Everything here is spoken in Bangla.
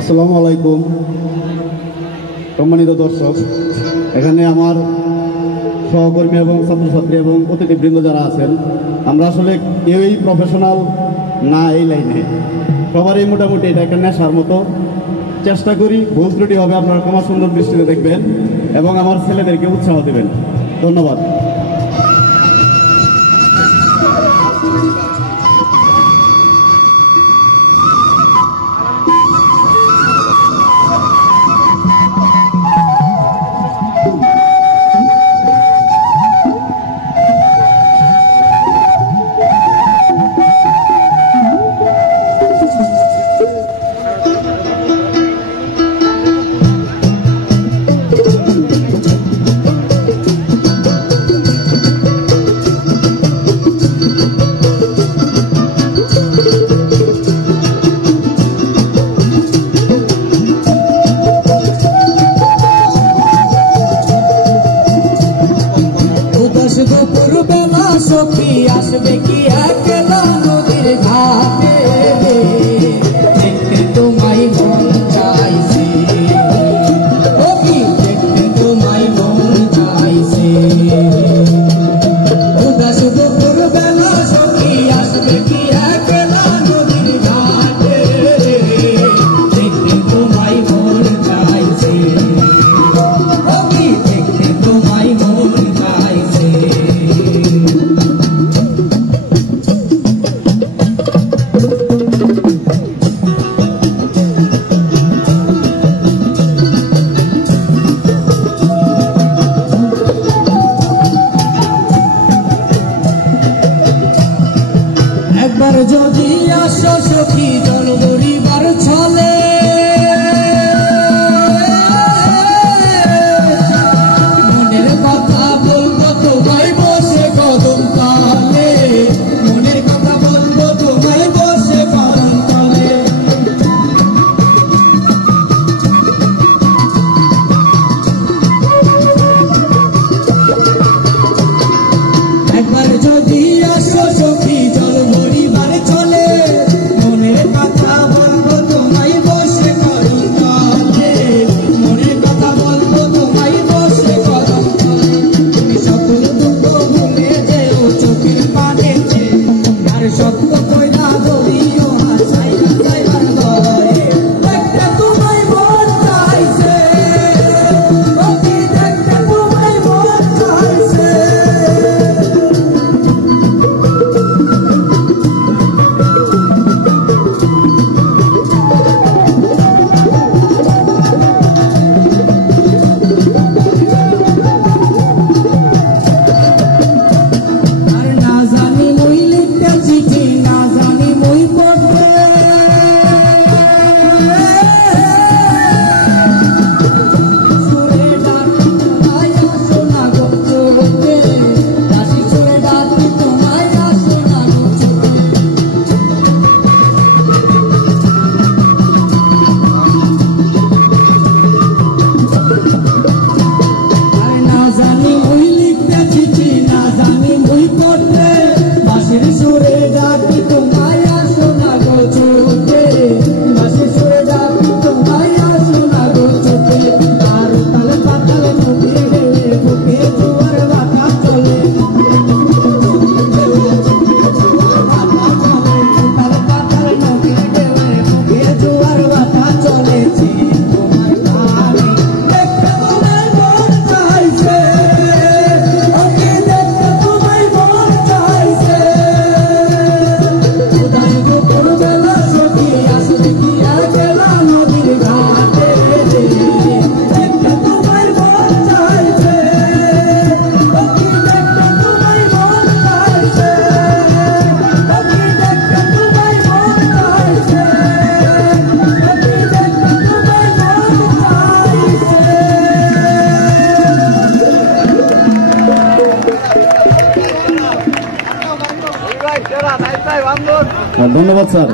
আসসালামু আলাইকুম সম্মানিত দর্শক, এখানে আমার সহকর্মী এবং ছাত্রছাত্রী এবং অতিথিবৃন্দ যারা আছেন, আমরা আসলে কেউই প্রফেশনাল না এই লাইনে, সবারই মোটামুটি এটা একটা নেশার মতো। চেষ্টা করি, ভুল ত্রুটি হবে আপনারা ক্ষমা সুন্দর দৃষ্টিতে দেখবেন এবং আমার ছেলেদেরকে উৎসাহ দেবেন। ধন্যবাদ। সখী আসবে কি একলা নদীর ঘাটে, দেখতে তোমায় মন চাইছে, সখী দেখতে তোমায় মন চাইছে। উদাস দুপুর বেলা সখী আসবে কি একলা নদীর ঘাটে, দেখতে তোমায় মন চাইছে, সখী দেখতে তোমায় মন চাইছে। একবার যদি আসো সখী জল গরিবার ছলে, মনের কথা বলবো তোমায় বসে কদম তলে, মনের কথা বলবো তোমায় বসে কদম তলে। একবার যদি আসো সখী জল গরিবার ছলে, মনের কথা বলবো তোমায় বসে কদম তলে, মনের কথা বলবো তোমায় বসে কদম তলে। তুমি সকল দুঃখ ভুলে যেও চোখের পানেতে, আর সত্য কইরা ধরিও হাসাইয়া যাইবার ভয়ে, দেখতে তোমায় মন চাইছে, সখী দেখতে তোমায় মন চাইছে। আর না জানি মই লিখতে চিঠি, না জানি মই পড়তে, সুরে ডাকি তোমায় আসো না গো চোখে, দাসী সুরে ডাকি তোমায় আসো না গো চোখে। আর না জানি মই লিখতে চিঠি, না জানি মই পড়তে, বাঁশির সুরে ডাকি তোমায় আসো না গো চোখে, বাঁশির সুরে ডাকি তোমায় আসো না গো চোখে। আর তালে পাতালে নদীর ঢেউয়ে বুকে জোয়ার বাতাস চলে, তালে পাতালে নদীর ঢেউয়ে বুকে জোয়ার বাতাস চলেছে তোমার গানে, দেখতে তোমায় মন চাইছে, সখী দেখতে তোমায় মন চাইছে। উদাস দুপুর বেলা সখী আসবে কি একলা নদীর ঘাটে, দেখতে তোমায় মন চাইছে, সখী দেখতে তোমায় মন চাইছে, সখী দেখতে তোমায় মন চাইছে, সখী দেখতে তোমায় মন চাইছে। ধন্যবাদ স্যার।